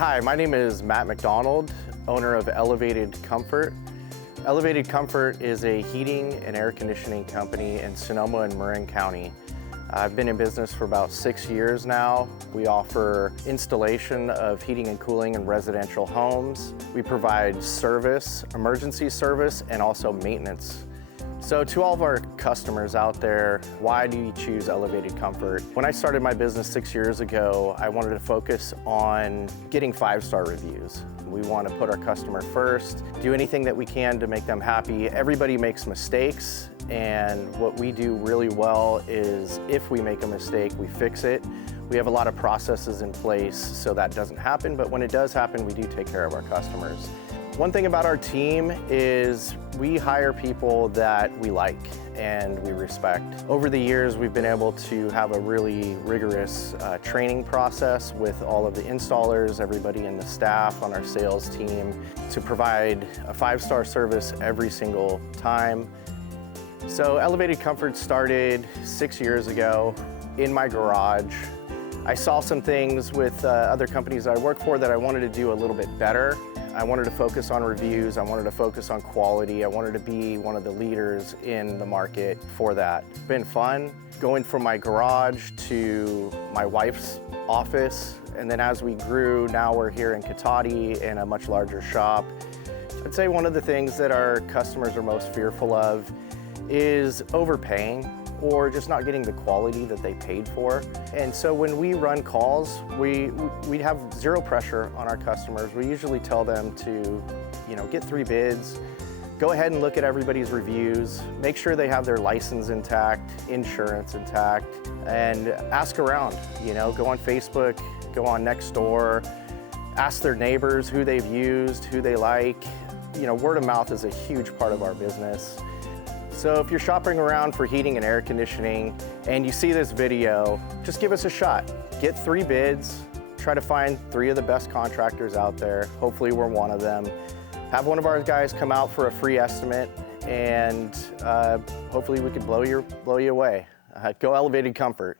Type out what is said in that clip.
Hi, my name is Matt McDonald, owner of Elevated Comfort. Elevated Comfort is a heating and air conditioning company in Sonoma and Marin County. I've been in business for about 6 years now. We offer installation of heating and cooling in residential homes. We provide service, emergency service, and also maintenance. So to all of our customers out there, why do you choose Elevated Comfort? When I started my business 6 years ago, I wanted to focus on getting 5-star reviews. We want to put our customer first, do anything that we can to make them happy. Everybody makes mistakes, and what we do really well is if we make a mistake, we fix it. We have a lot of processes in place so that doesn't happen, but when it does happen, we do take care of our customers. One thing about our team is we hire people that we like and we respect. Over the years, we've been able to have a really rigorous training process with all of the installers, everybody in the staff on our sales team to provide a 5-star service every single time. So Elevated Comfort started 6 years ago in my garage. I saw some things with other companies I work for that I wanted to do a little bit better. I wanted to focus on reviews, I wanted to focus on quality, I wanted to be one of the leaders in the market for that. It's been fun going from my garage to my wife's office, and then as we grew, now we're here in Cotati in a much larger shop. I'd say one of the things that our customers are most fearful of is overpaying or just not getting the quality that they paid for. And so when we run calls, we have zero pressure on our customers. We usually tell them to, get 3 bids, go ahead and look at everybody's reviews, make sure they have their license intact, insurance intact, and ask around. Go on Facebook, go on Nextdoor, ask their neighbors who they've used, who they like. Word of mouth is a huge part of our business. So if you're shopping around for heating and air conditioning and you see this video, just give us a shot. Get 3 bids, try to find 3 of the best contractors out there. Hopefully we're one of them. Have one of our guys come out for a free estimate, and hopefully we can blow you away. Go Elevated Comfort.